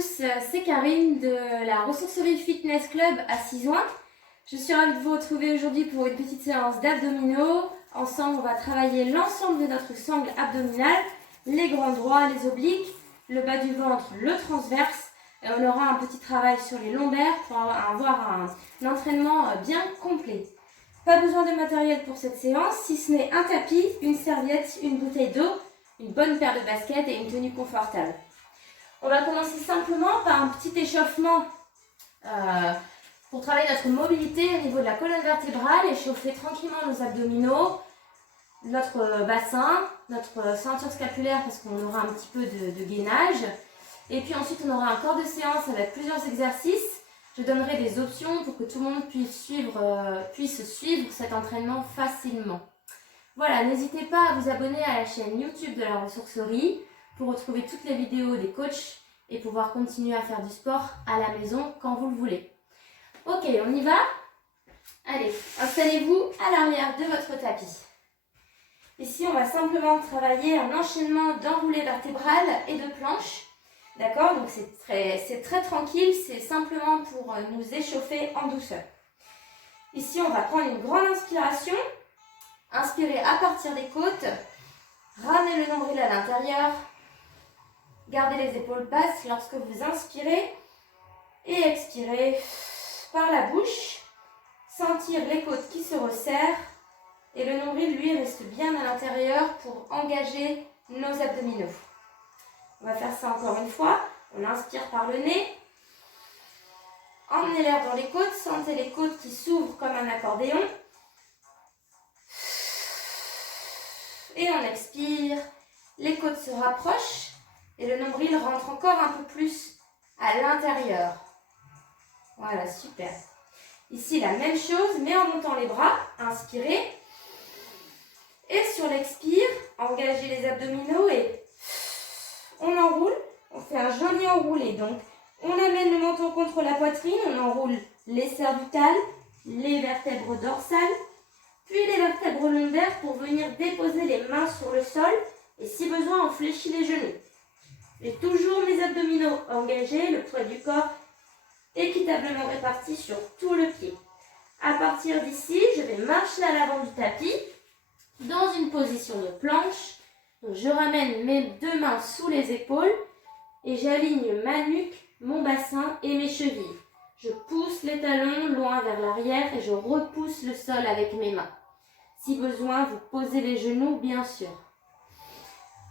tous, c'est Karine de la Ressourcerie Fitness Club à Cisoing. Je suis ravie de vous retrouver aujourd'hui pour une petite séance d'abdominaux. Ensemble, on va travailler l'ensemble de notre sangle abdominale, les grands droits, les obliques, le bas du ventre, le transverse. Et on aura un petit travail sur les lombaires pour avoir un entraînement bien complet. Pas besoin de matériel pour cette séance, si ce n'est un tapis, une serviette, une bouteille d'eau, une bonne paire de baskets et une tenue confortable. On va commencer simplement par un petit échauffement pour travailler notre mobilité au niveau de la colonne vertébrale, échauffer tranquillement nos abdominaux, notre bassin, notre ceinture scapulaire parce qu'on aura un petit peu de gainage. Et puis ensuite on aura un corps de séance avec plusieurs exercices. Je donnerai des options pour que tout le monde puisse suivre cet entraînement facilement. Voilà, n'hésitez pas à vous abonner à la chaîne YouTube de la ressourcerie pour retrouver toutes les vidéos des coachs et pouvoir continuer à faire du sport à la maison quand vous le voulez. Ok, on y va? Allez, installez-vous à l'arrière de votre tapis. Ici, on va simplement travailler un enchaînement d'enroulés vertébrales et de planches. D'accord? Donc c'est très tranquille, c'est simplement pour nous échauffer en douceur. Ici, on va prendre une grande inspiration. Inspirez à partir des côtes. Ramenez le nombril à l'intérieur. Gardez les épaules basses lorsque vous inspirez. Et expirez par la bouche. Sentir les côtes qui se resserrent. Et le nombril, lui, reste bien à l'intérieur pour engager nos abdominaux. On va faire ça encore une fois. On inspire par le nez. Emmenez l'air dans les côtes. Sentez les côtes qui s'ouvrent comme un accordéon. Et on expire. Les côtes se rapprochent. Et le nombril rentre encore un peu plus à l'intérieur. Voilà, super. Ici, la même chose, mais en montant les bras. Inspirez. Et sur l'expire, engagez les abdominaux et on enroule. On fait un joli enroulé. Donc, on amène le menton contre la poitrine. On enroule les cervicales, les vertèbres dorsales, puis les vertèbres lombaires pour venir déposer les mains sur le sol. Et si besoin, on fléchit les genoux. J'ai toujours mes abdominaux engagés, le poids du corps équitablement réparti sur tout le pied. À partir d'ici, je vais marcher à l'avant du tapis dans une position de planche. Donc, je ramène mes deux mains sous les épaules et j'aligne ma nuque, mon bassin et mes chevilles. Je pousse les talons loin vers l'arrière et je repousse le sol avec mes mains. Si besoin, vous posez les genoux, bien sûr.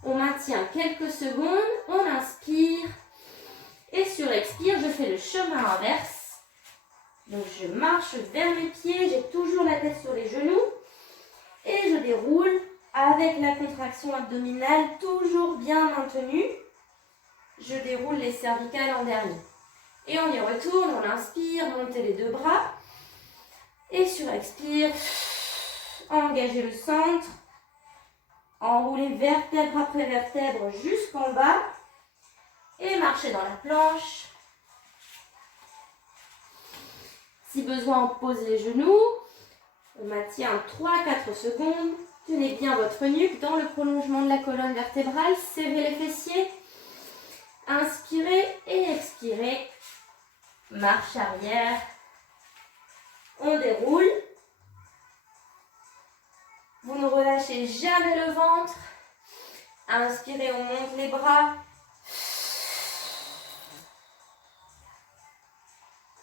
On maintient quelques secondes, on inspire et sur l'expire, je fais le chemin inverse. Donc je marche vers mes pieds, j'ai toujours la tête sur les genoux et je déroule avec la contraction abdominale toujours bien maintenue. Je déroule les cervicales en dernier. Et on y retourne, on inspire, montez les deux bras et sur l'expire, engagez le centre. Enroulez vertèbre après vertèbre jusqu'en bas et marchez dans la planche. Si besoin, on pose les genoux. On maintient 3-4 secondes. Tenez bien votre nuque dans le prolongement de la colonne vertébrale. Serrez les fessiers. Inspirez et expirez. Marche arrière. On déroule. Vous ne relâchez jamais le ventre. Inspirez, on monte les bras.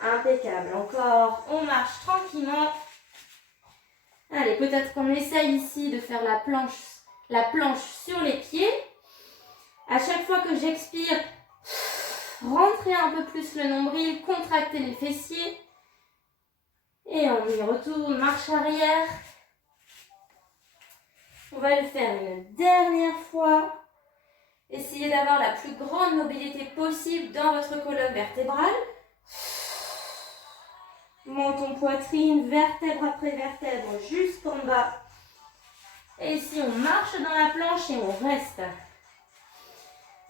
Impeccable. Encore, on marche tranquillement. Allez, peut-être qu'on essaye ici de faire la planche sur les pieds. À chaque fois que j'expire, rentrez un peu plus le nombril, contractez les fessiers. Et on y retourne, marche arrière. On va le faire une dernière fois. Essayez d'avoir la plus grande mobilité possible dans votre colonne vertébrale. Menton, poitrine, vertèbre après vertèbre jusqu'en bas. Et ici, on marche dans la planche et on reste.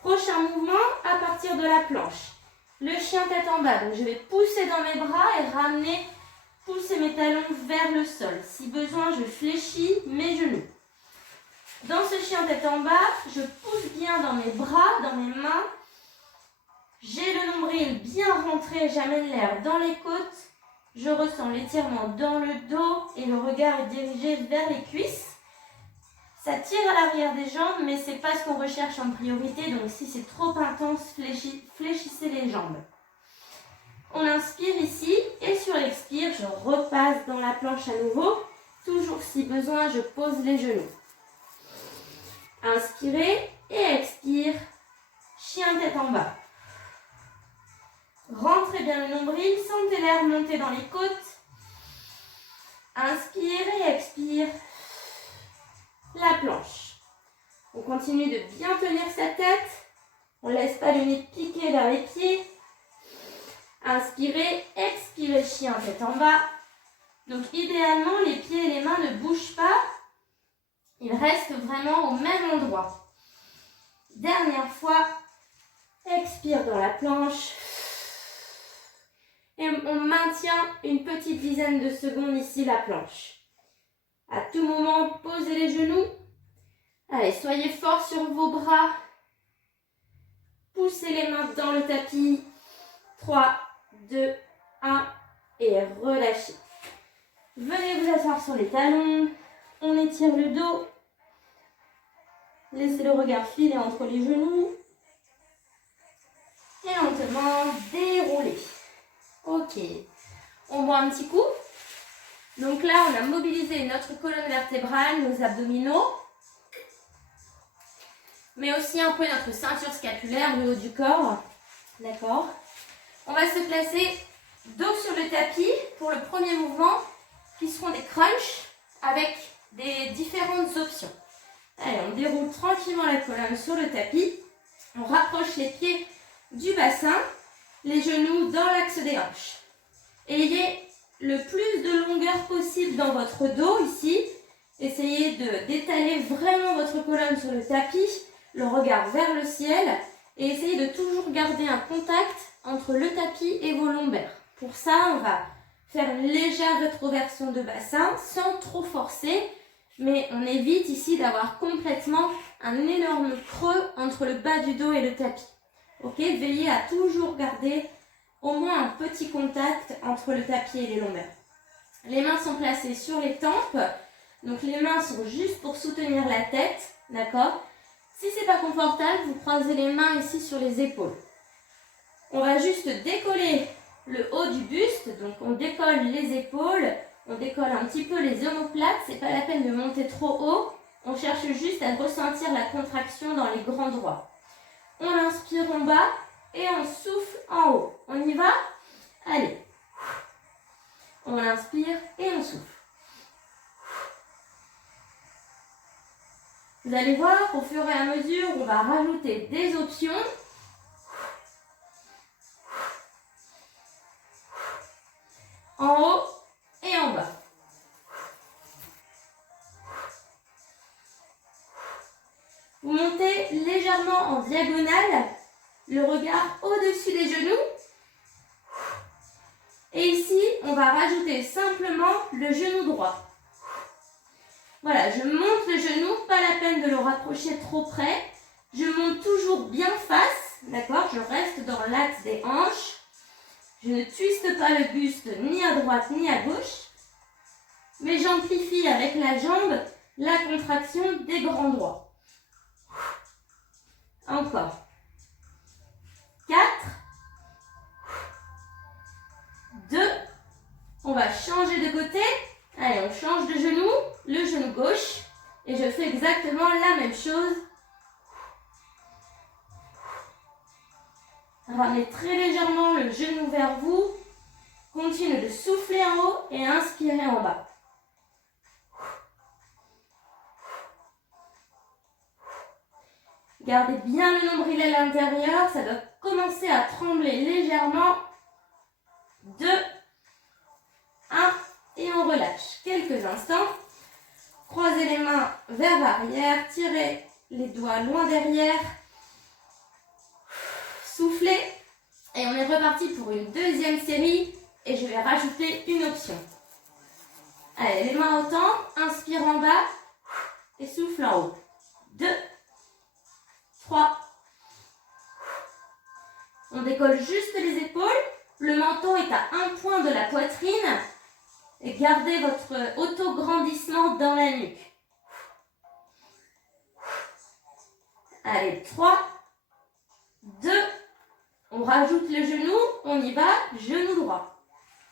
Prochain mouvement à partir de la planche. Le chien tête en bas. Donc, je vais pousser dans mes bras et ramener, pousser mes talons vers le sol. Si besoin, je fléchis mes genoux. Dans ce chien tête en bas, je pousse bien dans mes bras, dans mes mains. J'ai le nombril bien rentré, j'amène l'air dans les côtes. Je ressens l'étirement dans le dos et le regard est dirigé vers les cuisses. Ça tire à l'arrière des jambes, mais ce n'est pas ce qu'on recherche en priorité. Donc si c'est trop intense, fléchissez les jambes. On inspire ici et sur l'expire, je repasse dans la planche à nouveau. Toujours si besoin, je pose les genoux. Inspirez et expire. Chien tête en bas. Rentrez bien le nombril, sentez l'air monter dans les côtes. Inspire et expire. La planche. On continue de bien tenir sa tête. On ne laisse pas le nez piquer vers les pieds. Inspirez, expirez, chien tête en bas. Donc idéalement, les pieds et les mains ne bougent pas. Ils restent vraiment au même endroit. Dernière fois. Expire dans la planche. Et on maintient une petite dizaine de secondes ici la planche. À tout moment, posez les genoux. Allez, soyez forts sur vos bras. Poussez les mains dans le tapis. 3, 2, 1 et relâchez. Venez vous asseoir sur les talons. On étire le dos. Laissez le regard filer entre les genoux. Et lentement dérouler. Ok. On boit un petit coup. Donc là, on a mobilisé notre colonne vertébrale, nos abdominaux, mais aussi un peu notre ceinture scapulaire, le haut du corps. D'accord. On va se placer dos sur le tapis pour le premier mouvement, qui seront des crunchs avec des différentes options. Allez, on déroule tranquillement la colonne sur le tapis. On rapproche les pieds du bassin, les genoux dans l'axe des hanches. Ayez le plus de longueur possible dans votre dos ici. Essayez d'étaler vraiment votre colonne sur le tapis, le regard vers le ciel et essayez de toujours garder un contact entre le tapis et vos lombaires. Pour ça, on va faire une légère rétroversion de bassin sans trop forcer, mais on évite ici d'avoir complètement un énorme creux entre le bas du dos et le tapis. Ok, veillez à toujours garder au moins un petit contact entre le tapis et les lombaires. Les mains sont placées sur les tempes. Donc les mains sont juste pour soutenir la tête. D'accord? Si ce n'est pas confortable, vous croisez les mains ici sur les épaules. On va juste décoller le haut du buste. Donc on décolle les épaules. On décolle un petit peu les omoplates. Ce n'est pas la peine de monter trop haut. On cherche juste à ressentir la contraction dans les grands droits. On inspire en bas. Et on souffle en haut. On y va? Allez. On inspire et on souffle. Vous allez voir, au fur et à mesure, on va rajouter des options. En haut et en bas. Vous montez légèrement en diagonale. Le regard au-dessus des genoux. Et ici, on va rajouter simplement le genou droit. Voilà, je monte le genou, pas la peine de le rapprocher trop près. Je monte toujours bien face, d'accord? Je reste dans l'axe des hanches. Je ne twiste pas le buste ni à droite ni à gauche. Mais j'amplifie avec la jambe la contraction des grands droits. Encore. 4, 2, on va changer de côté. Allez, on change de genou, le genou gauche. Et je fais exactement la même chose. Ramenez très légèrement le genou vers vous. Continuez de souffler en haut et inspirez en bas. Gardez bien le nombril à l'intérieur, ça doit commencer à trembler légèrement. 2, 1 et on relâche. Quelques instants. Croisez les mains vers l'arrière, tirez les doigts loin derrière. Soufflez et on est reparti pour une deuxième série et je vais rajouter une option. Allez, les mains au temps, inspire en bas et souffle en haut. 2, 3, On décolle juste les épaules. Le menton est à un point de la poitrine. Et gardez votre auto-grandissement dans la nuque. Allez, 3, 2, on rajoute le genou, on y va, genou droit.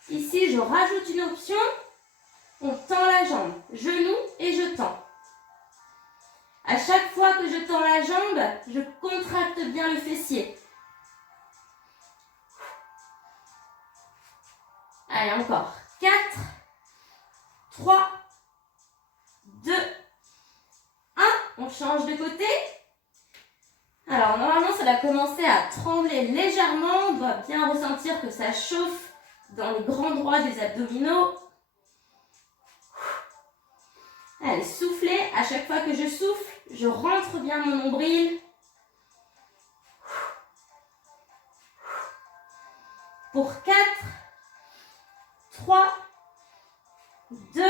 Ici, je rajoute une option, on tend la jambe, genou et je tends. À chaque fois que je tends la jambe, je contracte bien le fessier. Allez, encore. 4, 3, 2, 1. On change de côté. Alors, normalement, ça va commencer à trembler légèrement. On doit bien ressentir que ça chauffe dans les grands droits des abdominaux. Allez, soufflez. À chaque fois que je souffle, je rentre bien mon nombril. Pour 4, 3, 2,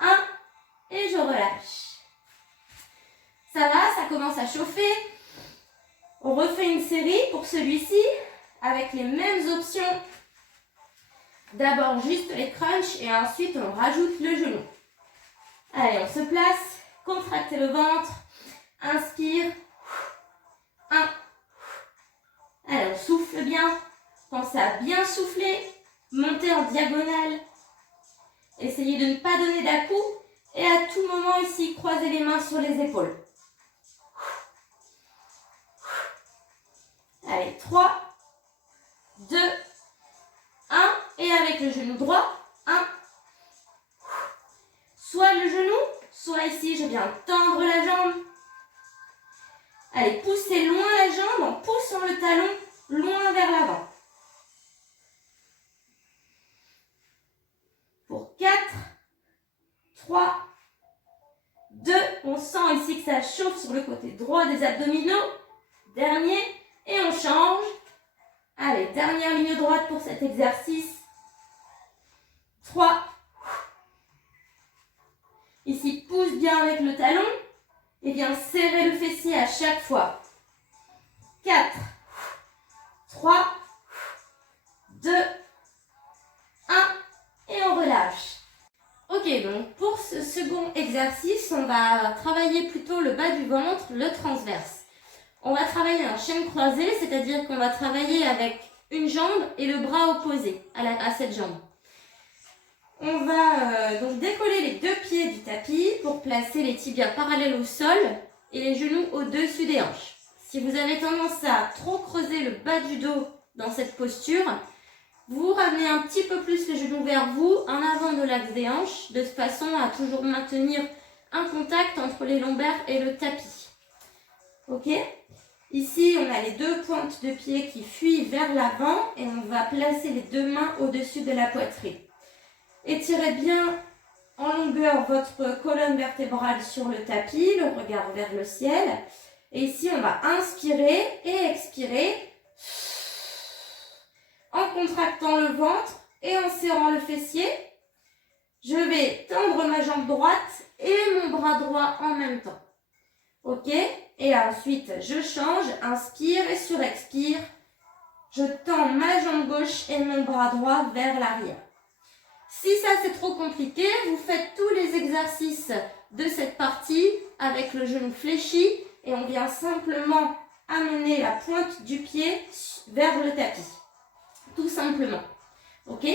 1 et je relâche. Ça va, ça commence à chauffer. On refait une série pour celui-ci avec les mêmes options. D'abord juste les crunchs et ensuite on rajoute le genou. Allez, on se place, contractez le ventre, inspire, 1. Allez, on souffle bien, pensez à bien souffler, montez en diagonale. Essayez de ne pas donner d'à-coups et à tout moment ici, croisez les mains sur les épaules. Allez, 3, 2, 1 et avec le genou droit, 1. Soit le genou, soit ici, je viens tendre la jambe. Allez, poussez loin la jambe en poussant le talon loin vers l'avant. Pour 4, 3, 2, on sent ici que ça chauffe sur le côté droit des abdominaux. Dernier, et on change. Allez, dernière ligne droite pour cet exercice. 3. Ici, pousse bien avec le talon et bien serrer le fessier à chaque fois. 4, 3, 2, 1 et on relâche. Ok, donc pour ce second exercice, on va travailler plutôt le bas du ventre, le transverse. On va travailler un chaîne croisée, c'est-à-dire qu'on va travailler avec une jambe et le bras opposé à cette jambe. On va donc décoller les deux pieds du tapis pour placer les tibias parallèles au sol et les genoux au-dessus des hanches. Si vous avez tendance à trop creuser le bas du dos dans cette posture, vous ramenez un petit peu plus les genoux vers vous, en avant de l'axe des hanches, de façon à toujours maintenir un contact entre les lombaires et le tapis. Ok ? Ici, on a les deux pointes de pied qui fuient vers l'avant et on va placer les deux mains au-dessus de la poitrine. Étirez bien en longueur votre colonne vertébrale sur le tapis, le regard vers le ciel. Et ici, on va inspirer et expirer en contractant le ventre et en serrant le fessier. Je vais tendre ma jambe droite et mon bras droit en même temps. Ok ? Et ensuite, je change, inspire et surexpire. Je tends ma jambe gauche et mon bras droit vers l'arrière. Si ça c'est trop compliqué, vous faites tous les exercices de cette partie avec le genou fléchi et on vient simplement amener la pointe du pied vers le tapis. Tout simplement. Ok ?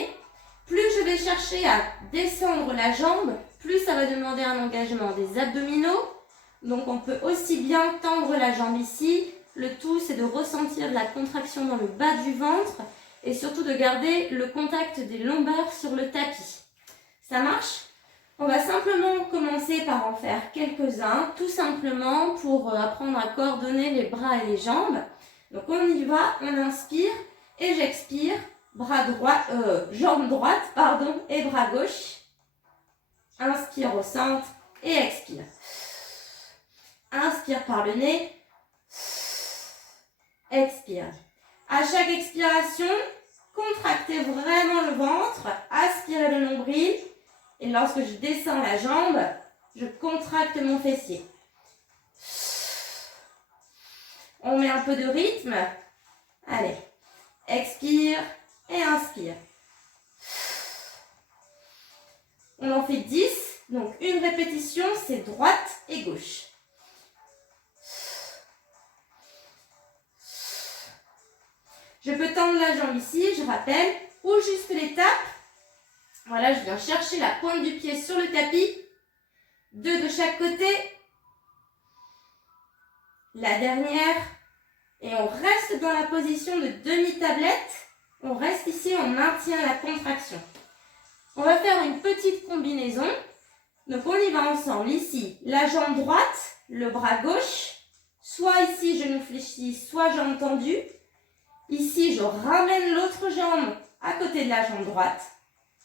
Plus je vais chercher à descendre la jambe, plus ça va demander un engagement des abdominaux. Donc on peut aussi bien tendre la jambe ici. Le tout c'est de ressentir la contraction dans le bas du ventre et surtout de garder le contact des lombaires sur le tapis. Ça marche ? On va simplement commencer par en faire quelques-uns, tout simplement pour apprendre à coordonner les bras et les jambes. Donc on y va, on inspire et j'expire, jambe droite et bras gauche. Inspire au centre et expire. Inspire par le nez, expire. À chaque expiration, contractez vraiment le ventre, aspirez le nombril et lorsque je descends la jambe, je contracte mon fessier. On met un peu de rythme. Allez, expire et inspire. On en fait 10. Donc, une répétition, c'est droite et gauche. Je peux tendre la jambe ici, je rappelle, ou juste l'étape. Voilà, je viens chercher la pointe du pied sur le tapis. 2 de chaque côté. La dernière. Et on reste dans la position de demi-tablette. On reste ici, on maintient la contraction. On va faire une petite combinaison. Donc, on y va ensemble. Ici, la jambe droite, le bras gauche. Soit ici, genou fléchi, soit jambe tendue. Ici, je ramène l'autre jambe à côté de la jambe droite.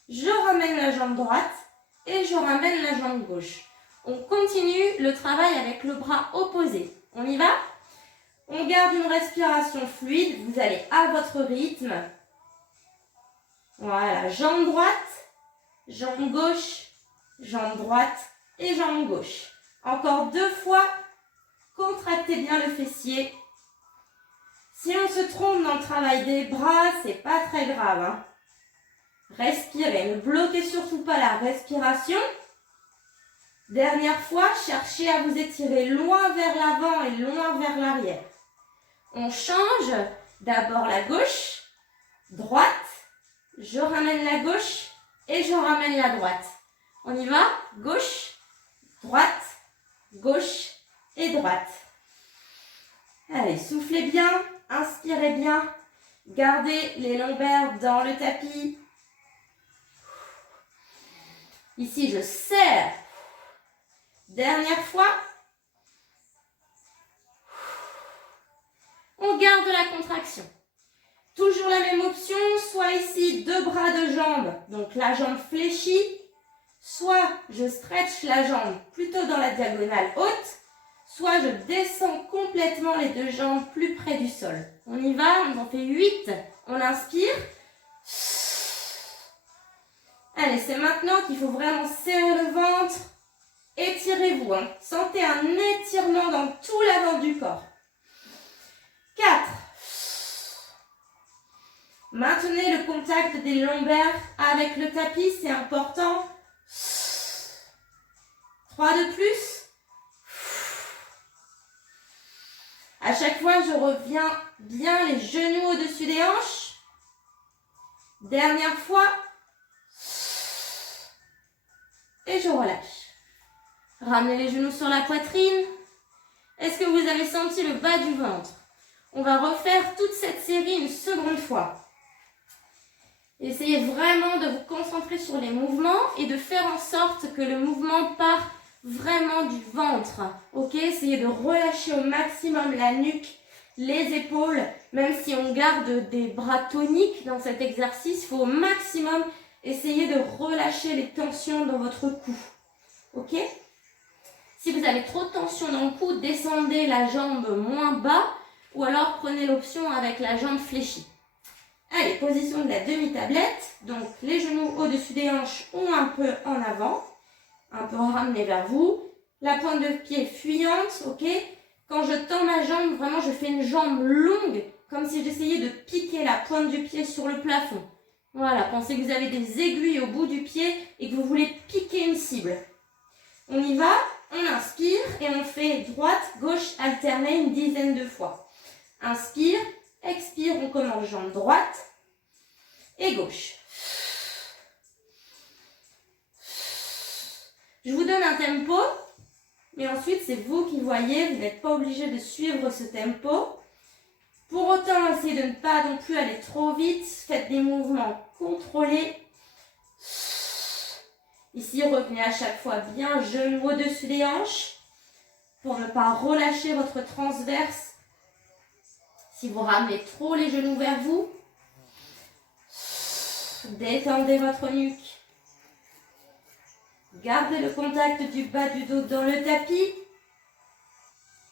Je ramène la jambe droite et je ramène la jambe gauche. On continue le travail avec le bras opposé. On y va? On garde une respiration fluide. Vous allez à votre rythme. Voilà, jambe droite, jambe gauche, jambe droite et jambe gauche. Encore 2 fois. Contractez bien le fessier. Si on se trompe dans le travail des bras, c'est pas très grave, hein. Respirez, ne bloquez surtout pas la respiration. Dernière fois, cherchez à vous étirer loin vers l'avant et loin vers l'arrière. On change. D'abord la gauche, droite, je ramène la gauche et je ramène la droite. On y va? Gauche, droite, gauche et droite. Allez, soufflez bien. Inspirez bien. Gardez les lombaires dans le tapis. Ici, je serre. Dernière fois. On garde la contraction. Toujours la même option. Soit ici, 2 bras de jambe. Donc, la jambe fléchie. Soit je stretch la jambe plutôt dans la diagonale haute. Soit je descends complètement les 2 jambes plus près du sol. On y va, on en fait 8. On inspire. Allez, c'est maintenant qu'il faut vraiment serrer le ventre. Étirez-vous. Hein. Sentez un étirement dans tout l'avant du corps. 4. Maintenez le contact des lombaires avec le tapis, c'est important. 3 de plus. À chaque fois, je reviens bien les genoux au-dessus des hanches. Dernière fois. Et je relâche. Ramenez les genoux sur la poitrine. Est-ce que vous avez senti le bas du ventre? On va refaire toute cette série une seconde fois. Essayez vraiment de vous concentrer sur les mouvements et de faire en sorte que le mouvement part vraiment du ventre. Ok, essayez de relâcher au maximum la nuque, les épaules. Même si on garde des bras toniques dans cet exercice, il faut au maximum essayer de relâcher les tensions dans votre cou. Ok? Si vous avez trop de tension dans le cou, descendez la jambe moins bas ou alors prenez l'option avec la jambe fléchie. Allez, position de la demi-tablette. Donc, les genoux au-dessus des hanches ou un peu en avant. Un peu ramené vers vous. La pointe de pied fuyante, ok? Quand je tends ma jambe, vraiment, je fais une jambe longue, comme si j'essayais de piquer la pointe du pied sur le plafond. Voilà, pensez que vous avez des aiguilles au bout du pied et que vous voulez piquer une cible. On y va, on inspire et on fait droite, gauche alternée une dizaine de fois. Inspire, expire, on commence jambe droite et gauche. Je vous donne un tempo, mais ensuite c'est vous qui voyez, vous n'êtes pas obligé de suivre ce tempo. Pour autant, essayez de ne pas non plus aller trop vite, faites des mouvements contrôlés. Ici, revenez à chaque fois bien genoux au-dessus des hanches pour ne pas relâcher votre transverse. Si vous ramenez trop les genoux vers vous, détendez votre nuque. Gardez le contact du bas du dos dans le tapis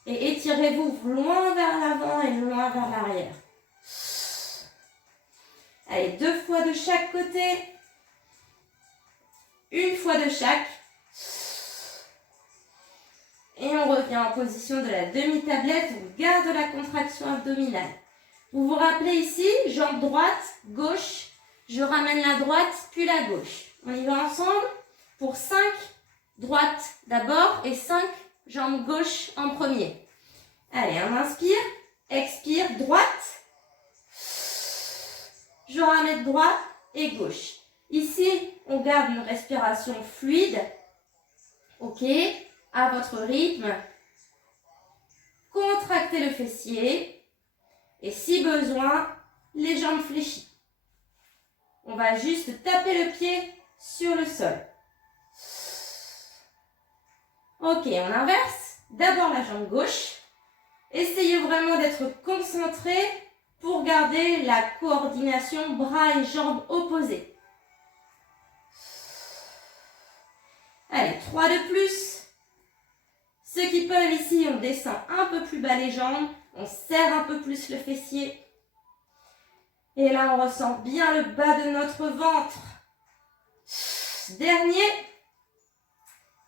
et étirez-vous loin vers l'avant et loin vers l'arrière. Allez, 2 fois de chaque côté. 1 fois de chaque. Et on revient en position de la demi-tablette. On garde la contraction abdominale. Vous vous rappelez ici, jambe droite, gauche, je ramène la droite, puis la gauche. On y va ensemble pour 5 droite d'abord et 5 jambes gauche en premier. Allez, on inspire, expire, droite. Je ramène droite et gauche. Ici, on garde une respiration fluide. Ok, à votre rythme. Contractez le fessier. Et si besoin, les jambes fléchies. On va juste taper le pied sur le sol. Ok, on inverse. D'abord la jambe gauche. Essayez vraiment d'être concentré pour garder la coordination bras et jambes opposés. Allez, 3 de plus. Ceux qui peuvent ici, on descend un peu plus bas les jambes. On serre un peu plus le fessier. Et là, on ressent bien le bas de notre ventre. Dernier.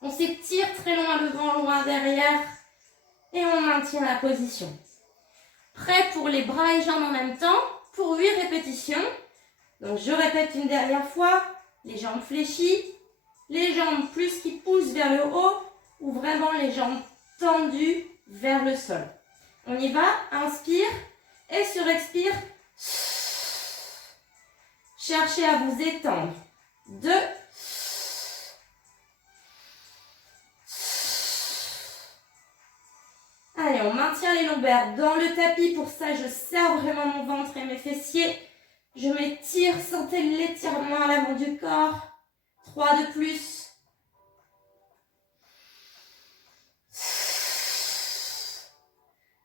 On s'étire très loin devant, loin derrière. Et on maintient la position. Prêt pour les bras et jambes en même temps. Pour 8 répétitions. Donc, je répète une dernière fois. Les jambes fléchies. Les jambes plus qui poussent vers le haut. Ou vraiment les jambes tendues vers le sol. On y va. Inspire. Et sur expire. Cherchez à vous étendre. 2. Allez, on maintient les lombaires dans le tapis. Pour ça, je serre vraiment mon ventre et mes fessiers. Je m'étire. Sentez l'étirement à l'avant du corps. 3 de plus.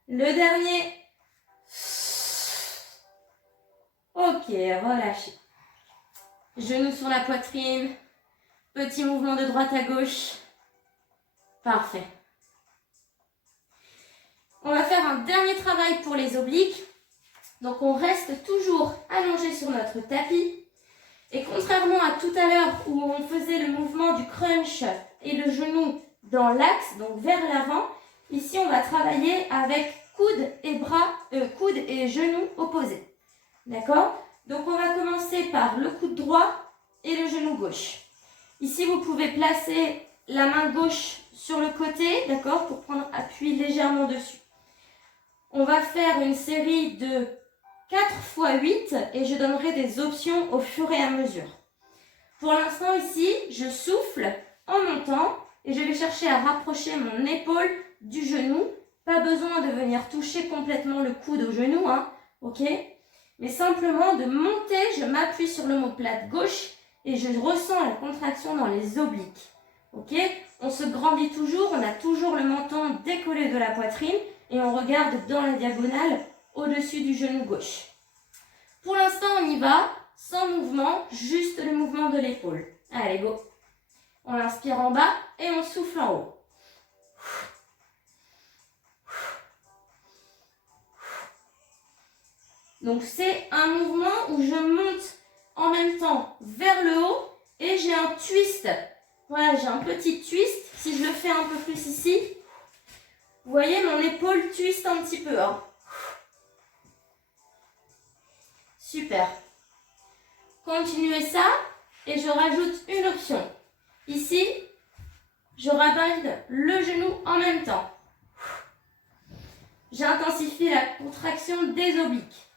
Le dernier. Ok, relâchez. Genoux sur la poitrine. Petit mouvement de droite à gauche. Parfait. On va faire un dernier travail pour les obliques. Donc on reste toujours allongé sur notre tapis. Et contrairement à tout à l'heure où on faisait le mouvement du crunch et le genou dans l'axe, donc vers l'avant, ici on va travailler avec coudes et genoux opposés. D'accord? Donc on va commencer par le coude droit et le genou gauche. Ici vous pouvez placer la main gauche sur le côté, d'accord, pour prendre appui légèrement dessus. On va faire une série de 4 x 8 et je donnerai des options au fur et à mesure. Pour l'instant ici, je souffle en montant et je vais chercher à rapprocher mon épaule du genou. Pas besoin de venir toucher complètement le coude au genou, hein, ok? Mais simplement de monter, je m'appuie sur l'omoplate gauche et je ressens la contraction dans les obliques. Ok? On se grandit toujours, on a toujours le menton décollé de la poitrine et on regarde dans la diagonale au-dessus du genou gauche. Pour l'instant, on y va, sans mouvement, juste le mouvement de l'épaule. Allez, go! On inspire en bas et on souffle en haut. Donc, c'est un mouvement où je monte en même temps vers le haut et j'ai un twist. Voilà, j'ai un petit twist. Si je le fais un peu plus ici, vous voyez, mon épaule twist un petit peu. Hein. Super. Continuez ça et je rajoute une option. Ici, je ramène le genou en même temps. J'intensifie la contraction des obliques.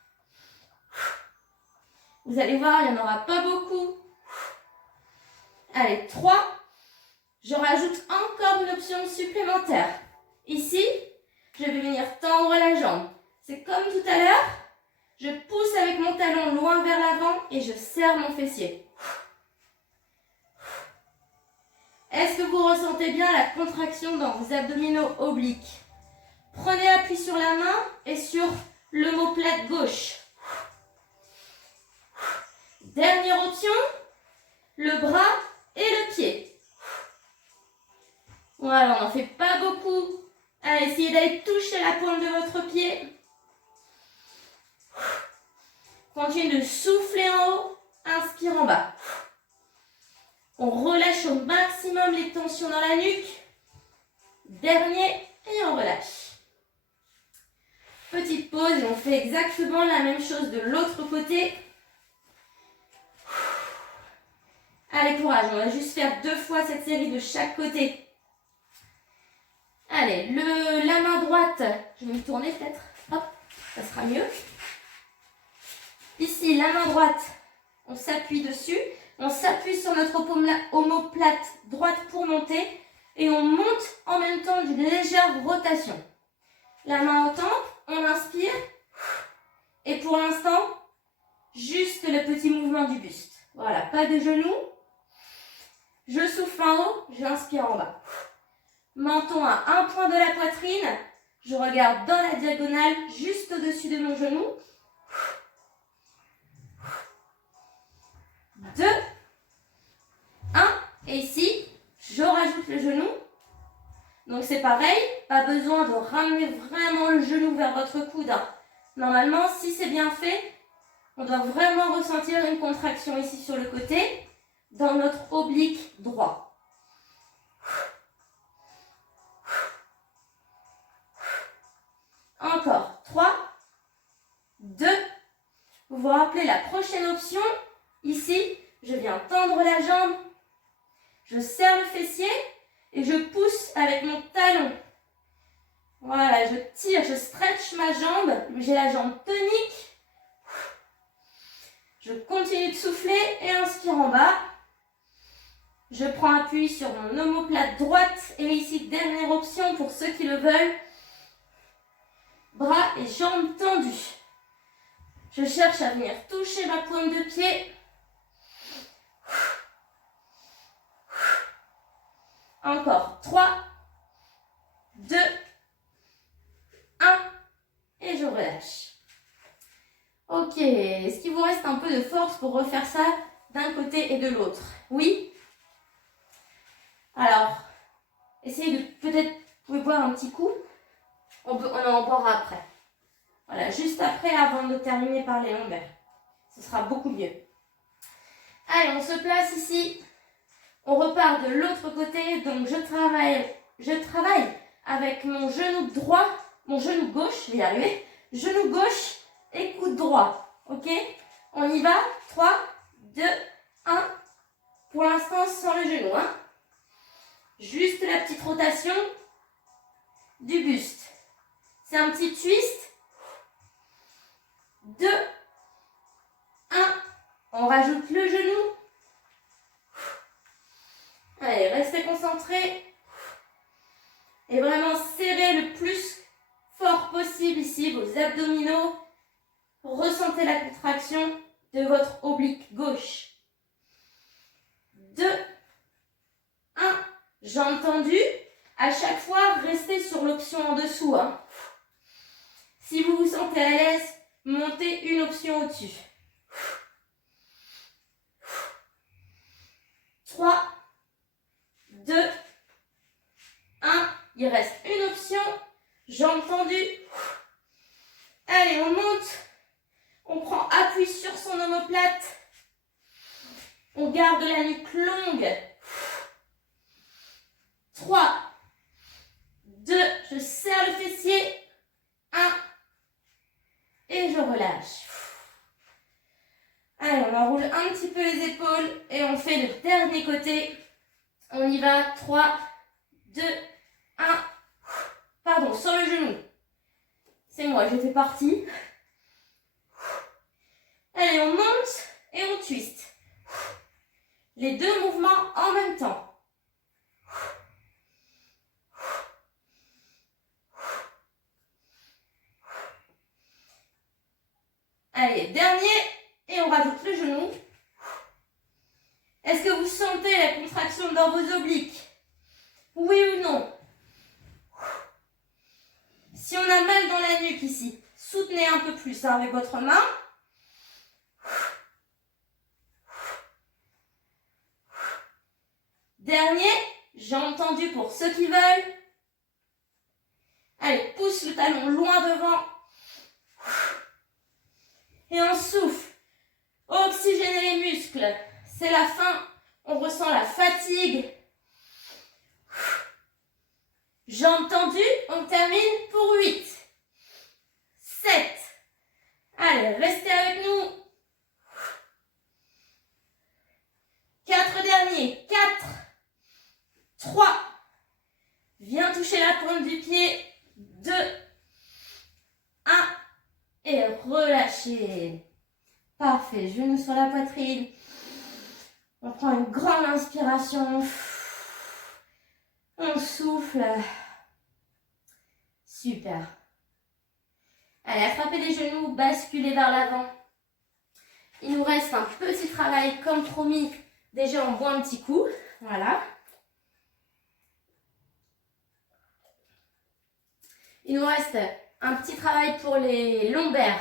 Vous allez voir, il n'y en aura pas beaucoup. Allez, 3. Je rajoute encore une option supplémentaire. Ici, je vais venir tendre la jambe. C'est comme tout à l'heure. Je pousse avec mon talon loin vers l'avant et je serre mon fessier. Est-ce que vous ressentez bien la contraction dans vos abdominaux obliques? Prenez appui sur la main et sur l'omoplate gauche. Dernière option, le bras et le pied. Voilà, on n'en fait pas beaucoup. Allez, essayez d'aller toucher la pointe de votre pied. Continuez de souffler en haut, inspire en bas. On relâche au maximum les tensions dans la nuque. Dernier, et on relâche. Petite pause et on fait exactement la même chose de l'autre côté. Allez, courage, on va juste faire 2 fois cette série de chaque côté. Allez, la main droite, je vais me tourner peut-être. Hop, ça sera mieux. Ici, la main droite, on s'appuie dessus. On s'appuie sur notre omoplate droite pour monter. Et on monte en même temps d'une légère rotation. La main au temple, on inspire. Et pour l'instant, juste le petit mouvement du buste. Voilà, pas de genoux. Je souffle en haut, j'inspire en bas. Menton à un point de la poitrine. Je regarde dans la diagonale, juste au-dessus de mon genou. 2, 1. Et ici, je rajoute le genou. Donc c'est pareil, pas besoin de ramener vraiment le genou vers votre coude. Normalement, si c'est bien fait, on doit vraiment ressentir une contraction ici sur le côté, dans notre oblique droit. Encore. 3, 2. Vous vous rappelez la prochaine option. Ici, je viens tendre la jambe. Je serre le fessier et je pousse avec mon talon. Voilà, je tire, je stretch ma jambe. J'ai la jambe tonique. Je continue de souffler et inspire en bas. Je prends appui sur mon omoplate droite. Et ici, dernière option pour ceux qui le veulent. Bras et jambes tendues. Je cherche à venir toucher ma pointe de pied. Encore. 3, 2, 1. Et je relâche. Ok. Est-ce qu'il vous reste un peu de force pour refaire ça d'un côté et de l'autre? Oui? Alors, essayez de peut-être, vous pouvez boire un petit coup. On en boira après. Voilà, juste après, avant de terminer par les lombaires. Ce sera beaucoup mieux. Allez, on se place ici. On repart de l'autre côté. Donc, je travaille avec mon genou droit, mon genou gauche, je vais y arriver. Genou gauche et coude droit. Ok? On y va. 3, 2, 1. Pour l'instant, sans le genou. Hein? Juste la petite rotation du buste. C'est un petit twist. 2, 1. On rajoute le genou. Allez, restez concentrés. Et vraiment serrez le plus fort possible ici vos abdominaux. Ressentez la contraction de votre oblique gauche. 2, 1. Jambes tendues. À chaque fois, restez sur l'option en dessous. Hein. Si vous vous sentez à l'aise, montez une option au-dessus. 3, 2, 1. Il reste une option. Jambes tendues. Allez, on monte. On prend appui sur son omoplate. On garde la nuque longue. 3, 2, je serre le fessier. 1. Et je relâche. Allez, on enroule un petit peu les épaules et on fait le dernier côté. On y va. 3, 2, 1. Pardon, sur le genou. C'est moi, j'étais partie. Allez, on monte et on twist. Les deux mouvements en même temps. Allez, dernier, et on rajoute le genou. Est-ce que vous sentez la contraction dans vos obliques? Oui ou non? Si on a mal dans la nuque ici, soutenez un peu plus hein, avec votre main. Dernier, jambes tendues pour ceux qui veulent. Allez, pousse le talon loin devant. Et on souffle. Oxygéner les muscles. C'est la fin. On ressent la fatigue. Jambes tendues. On termine pour 8. pointe du pied. 2, 1 et relâchez. Parfait, genoux sur la poitrine. On prend une grande inspiration. On souffle. Super. Allez, attrapez les genoux, basculez vers l'avant. Il nous reste un petit travail comme promis. Déjà, on boit un petit coup. Voilà. Il nous reste un petit travail pour les lombaires.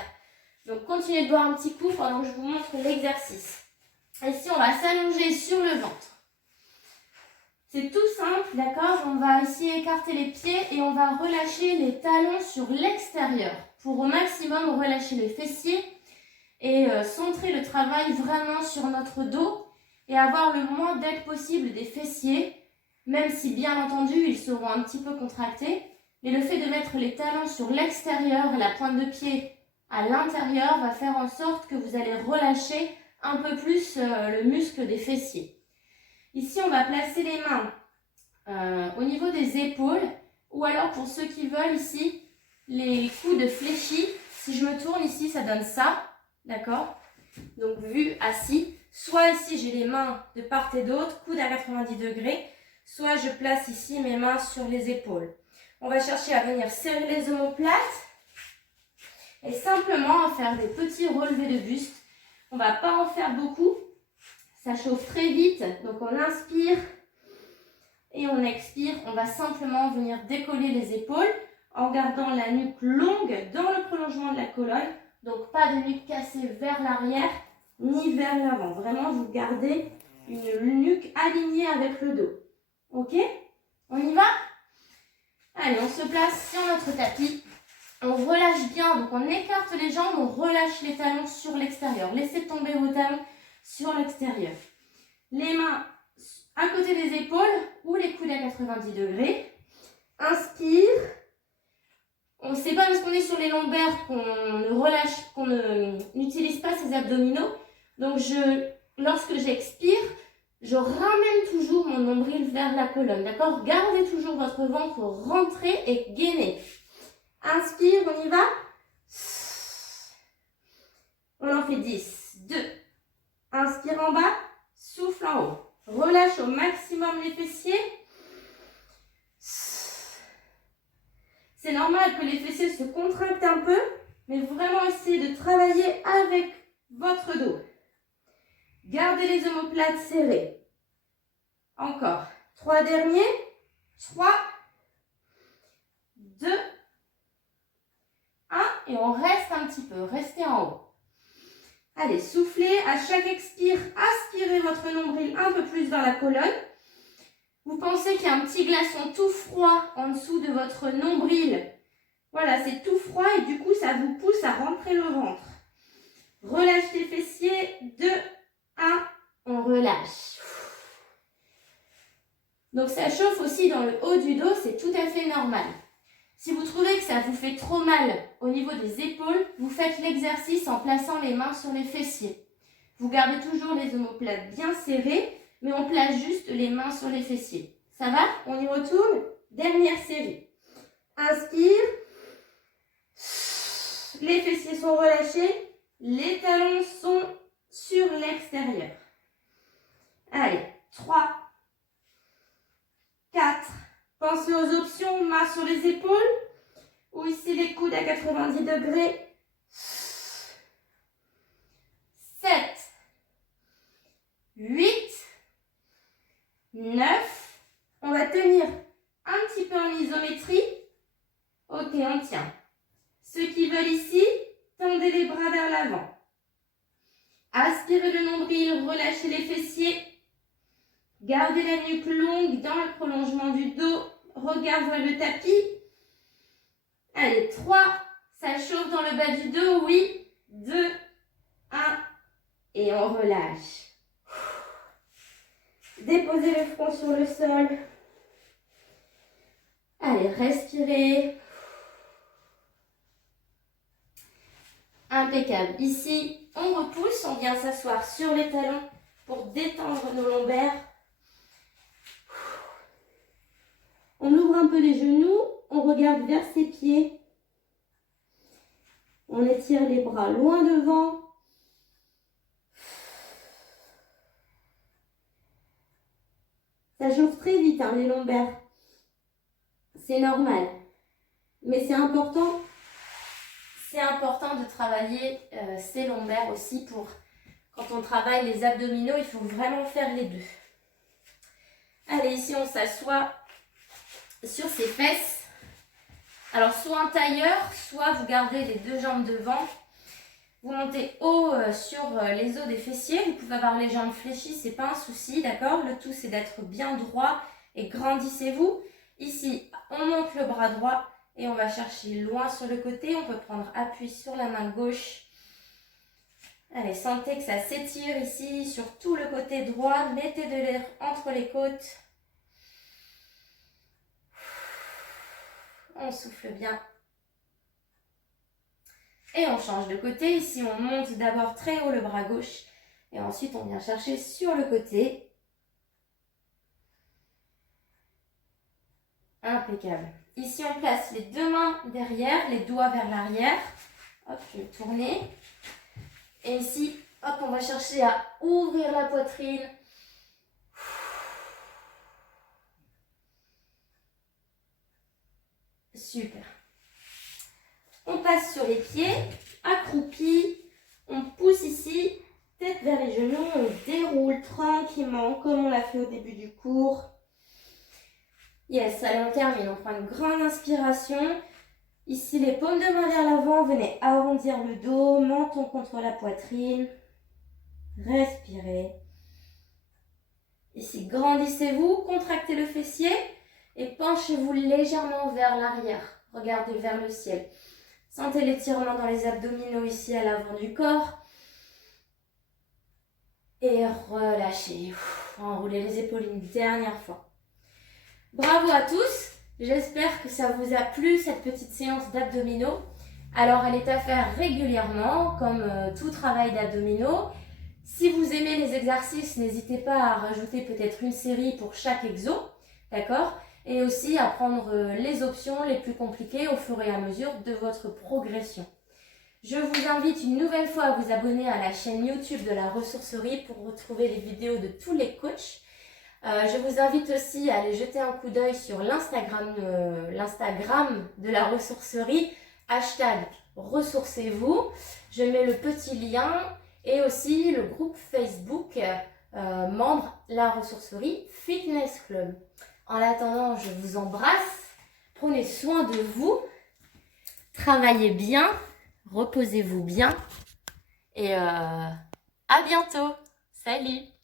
Donc, continuez de boire un petit coup pendant que je vous montre l'exercice. Ici, on va s'allonger sur le ventre. C'est tout simple, d'accord? On va ici écarter les pieds et on va relâcher les talons sur l'extérieur pour au maximum relâcher les fessiers et centrer le travail vraiment sur notre dos et avoir le moins d'aide possible des fessiers, même si bien entendu ils seront un petit peu contractés. Mais le fait de mettre les talons sur l'extérieur et la pointe de pied à l'intérieur va faire en sorte que vous allez relâcher un peu plus le muscle des fessiers. Ici, on va placer les mains au niveau des épaules ou alors pour ceux qui veulent ici, les coudes fléchis. Si je me tourne ici, ça donne ça, d'accord? Donc, vu assis, soit ici, j'ai les mains de part et d'autre, coudes à 90 degrés, soit je place ici mes mains sur les épaules. On va chercher à venir serrer les omoplates et simplement faire des petits relevés de buste. On ne va pas en faire beaucoup. Ça chauffe très vite, donc on inspire et on expire. On va simplement venir décoller les épaules en gardant la nuque longue dans le prolongement de la colonne. Donc pas de nuque cassée vers l'arrière ni vers l'avant. Vraiment, vous gardez une nuque alignée avec le dos. Ok? On y va? Allez, on se place sur notre tapis. On relâche bien, donc on écarte les jambes, on relâche les talons sur l'extérieur. Laissez tomber vos talons sur l'extérieur. Les mains à côté des épaules ou les coudes à 90 degrés. Inspire. On ne sait pas parce qu'on est sur les lombaires qu'on ne relâche, qu'on n'utilise pas ses abdominaux. Donc lorsque j'expire, je ramène toujours mon nombril vers la colonne. D'accord? Gardez toujours votre ventre rentré et gainé. Inspire, on y va. On en fait 10. 2. Inspire en bas. Souffle en haut. Relâche au maximum les fessiers. C'est normal que les fessiers se contractent un peu, mais vraiment essayez de travailler avec votre dos. Gardez les omoplates serrées. Encore. 3 derniers. 3, 2, 1. Et on reste un petit peu. Restez en haut. Allez, soufflez. À chaque expire, aspirez votre nombril un peu plus vers la colonne. Vous pensez qu'il y a un petit glaçon tout froid en dessous de votre nombril. Voilà, c'est tout froid et du coup, ça vous pousse à rentrer le ventre. Relâche les fessiers. 2, 1. On relâche. Donc, ça chauffe aussi dans le haut du dos. C'est tout à fait normal. Si vous trouvez que ça vous fait trop mal au niveau des épaules, vous faites l'exercice en plaçant les mains sur les fessiers. Vous gardez toujours les omoplates bien serrées, mais on place juste les mains sur les fessiers. Ça va? On y retourne? Dernière série. Inspire. Les fessiers sont relâchés. Les talons sont sur l'extérieur. Allez, 3, 4. Pensez aux options, mains sur les épaules. Ou ici les coudes à 90 degrés. 7, 8, 9. On va tenir un petit peu en isométrie. Ok, on tient. Ceux qui veulent ici, tendez les bras vers l'avant. Aspirez le nombril, relâchez les fessiers. Gardez la nuque longue dans le prolongement du dos. Regard vers le tapis. Allez, 3. Ça chauffe dans le bas du dos, oui. 2, 1. Et on relâche. Déposez le front sur le sol. Allez, respirez. Impeccable. Ici, on repousse, on vient s'asseoir sur les talons pour détendre nos lombaires. On ouvre un peu les genoux, on regarde vers ses pieds. On étire les bras loin devant. Ça change très vite, hein, les lombaires. C'est normal. Mais c'est important de travailler ces lombaires aussi pour quand on travaille les abdominaux, il faut vraiment faire les deux. Allez, ici on s'assoit sur ses fesses. Alors soit un tailleur, soit vous gardez les deux jambes devant. Vous montez haut sur les os des fessiers. Vous pouvez avoir les jambes fléchies, c'est pas un souci, d'accord? Le tout c'est d'être bien droit et grandissez-vous. Ici, on monte le bras droit et on va chercher loin sur le côté. On peut prendre appui sur la main gauche. Allez, sentez que ça s'étire ici sur tout le côté droit. Mettez de l'air entre les côtes. On souffle bien. Et on change de côté. Ici, on monte d'abord très haut le bras gauche. Et ensuite, on vient chercher sur le côté. Impeccable. Ici, on place les deux mains derrière, les doigts vers l'arrière. Hop, je vais tourner. Et ici, hop, on va chercher à ouvrir la poitrine. Super. On passe sur les pieds, accroupi. On pousse ici, tête vers les genoux. On déroule tranquillement, comme on l'a fait au début du cours. Yes, allez, on termine. On prend une grande inspiration. Ici, les paumes de main vers l'avant. Venez arrondir le dos, menton contre la poitrine. Respirez. Ici, grandissez-vous, contractez le fessier et penchez-vous légèrement vers l'arrière. Regardez vers le ciel. Sentez l'étirement dans les abdominaux ici à l'avant du corps. Et relâchez. Enroulez les épaules une dernière fois. Bravo à tous. J'espère que ça vous a plu cette petite séance d'abdominaux. Alors elle est à faire régulièrement comme tout travail d'abdominaux. Si vous aimez les exercices, n'hésitez pas à rajouter peut-être une série pour chaque exo, d'accord? Et aussi à prendre les options les plus compliquées au fur et à mesure de votre progression. Je vous invite une nouvelle fois à vous abonner à la chaîne YouTube de la ressourcerie pour retrouver les vidéos de tous les coachs. Je vous invite aussi à aller jeter un coup d'œil sur l'Instagram de la ressourcerie, #ressourcez-vous. Je mets le petit lien et aussi le groupe Facebook membre La Ressourcerie Fitness Club. En attendant, je vous embrasse. Prenez soin de vous. Travaillez bien. Reposez-vous bien. Et à bientôt. Salut!